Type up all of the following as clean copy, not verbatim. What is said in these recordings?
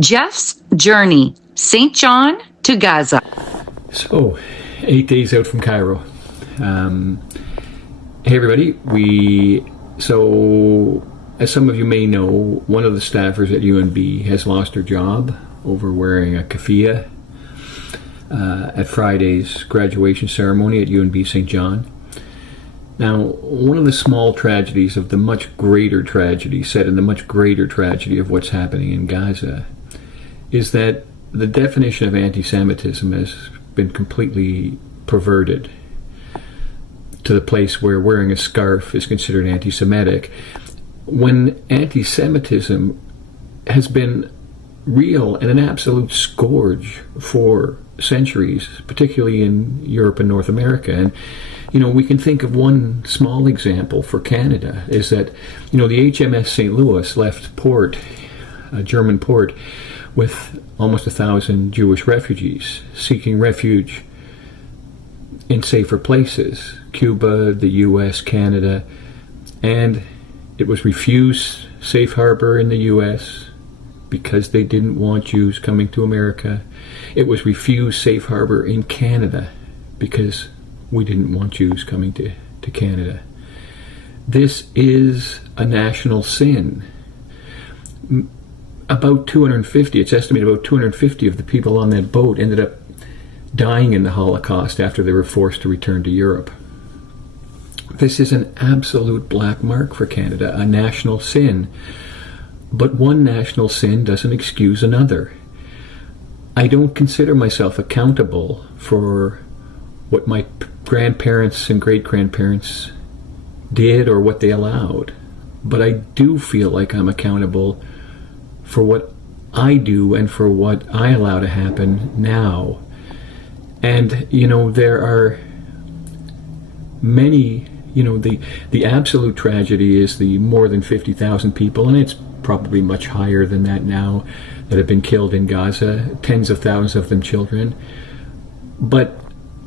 Jeff's journey, St. John to Gaza. So, 8 days out from Cairo. Hey everybody, as some of you may know, one of the staffers at UNB has lost her job over wearing a keffiyeh at Friday's graduation ceremony at UNB St. John. Now, one of the small tragedies of the much greater tragedy, set in the much greater tragedy of what's happening in Gaza, is that the definition of anti-Semitism has been completely perverted to the place where wearing a scarf is considered anti-Semitic, when anti-Semitism has been real and an absolute scourge for centuries, particularly in Europe and North America. And we can think of one small example for Canada, is that the HMS St. Louis left port, a German port, with almost 1,000 Jewish refugees seeking refuge in safer places, Cuba, the US, Canada, and it was refused safe harbor in the US because they didn't want Jews coming to America. It was refused safe harbor in Canada because we didn't want Jews coming to Canada. This is a national sin. It's estimated about 250 of the people on that boat ended up dying in the Holocaust after they were forced to return to Europe. This is an absolute black mark for Canada, a national sin. But one national sin doesn't excuse another. I don't consider myself accountable for what my grandparents and great-grandparents did or what they allowed. But I do feel like I'm accountable for what I do and for what I allow to happen now. And, there are many, the absolute tragedy is the more than 50,000 people, and it's probably much higher than that now, that have been killed in Gaza, tens of thousands of them children. But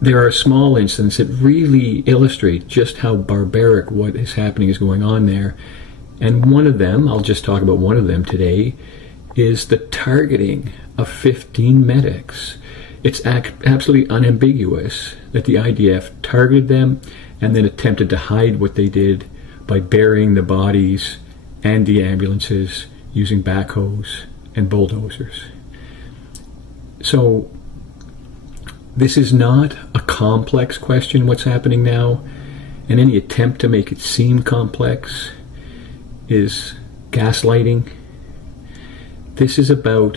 there are small incidents that really illustrate just how barbaric what is happening is going on there. And one of them, I'll just talk about one of them today, is the targeting of 15 medics. It's absolutely unambiguous that the IDF targeted them and then attempted to hide what they did by burying the bodies and the ambulances using backhoes and bulldozers. So this is not a complex question, what's happening now, and any attempt to make it seem complex is gaslighting. This is about